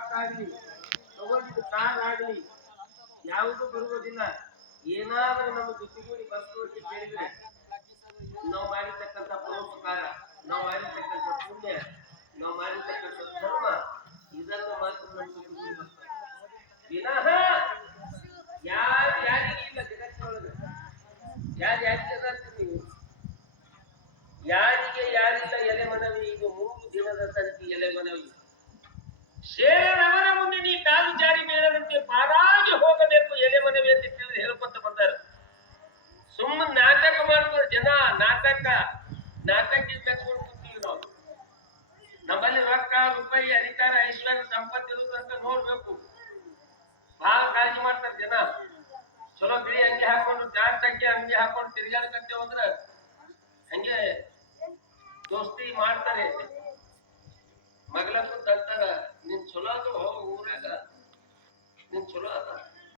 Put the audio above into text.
ರೊಕ್ಕ ಆಗ್ಲಿ ತಗೊಂಡಿದ್ದು ಕಾರ್ ಆಗ್ಲಿ ಯಾವುದು ಬರುವುದಿಲ್ಲ. ಏನಾದ್ರೂ ನಮ್ಮ ಜೊತೆಗೂಡಿ ಬರ್ತುವಂತೆ ಕೇಳಿದ್ರೆ ನಾವು ಮಾಡಿರ್ತಕ್ಕಂಥ ಪರೋಪಕಾರ, ನಾವು ಮಾಡಿರ್ತಕ್ಕಂಥ ಪುಣ್ಯ, ನಾವು ಮಾಡಿರ್ತಕ್ಕಂಥ ಧರ್ಮ, ಇದನ್ನು ಮಾತ್ರ ನಮ್ಮ ಜೊತೆಗೂಡಿ ಬರ್ತಾರೆ. ವಿನಃ ಯಾರಿಗೆ ಇಲ್ಲ ಜಗತ್ತಿನೊಳಗೆ. ನೀವು ಯಾರಿಗೆ ಯಾರಿಲ್ಲ ಎಲೆ ಮನವಿ. ಇದು 3 ದಿನದ ಸಂತಿ ಎಲೆ ಮನವಿ. ಶೇರವರ ಮುಂದೆ ನೀ ಕಾಲು ಜಾರಿ ಬೀಳದಂತೆ ಪಾರಾಗಿ ಹೋಗಬೇಕು ಎಲೆ ಮನವಿ ಅಂತ ತಿಳಿದು ಹೇಳ್ಕೊತ ಬಂದಾರ. ಸುಮ್ಮನೆ ನಾಟಕ ಮಾಡ್ತಾರೆ ಜನ. ನಾಟಕಕ್ಕೆ ಮೆಚ್ಕೊಂಡು ಕೂತೀವಿ ನಾವು. ನಮ್ಮಲ್ಲಿ ರೊಕ್ಕ ರೂಪಾಯಿ ಅಧಿಕಾರ ಐಶ್ವರ್ಯ ಸಂಪತ್ತು ಇರುವುದಂತ ನೋಡ್ಬೇಕು. ಬಹಳ ಕಾಳಜಿ ಮಾಡ್ತಾರೆ ಜನ. ಚಲೋ ಬಿಳಿ ಅಂಗಿ ಹಾಕೊಂಡು ಜಾಟಕ್ಕೆ ಅಂಗಿ ಹಾಕೊಂಡು ತಿರ್ಗಾಡ್ಕತ್ತೇವ ಅಂದ್ರ ಹಂಗೆ ದೋಸ್ತಿ ಮಾಡ್ತಾರೆ. ಮಗಳಕ್ಕೂ ತಂತಾರ, ನಿನ್ ಚಲೋ ಅದು ಊರಾಗ, ನಿನ್ ಚಲೋ ಅದ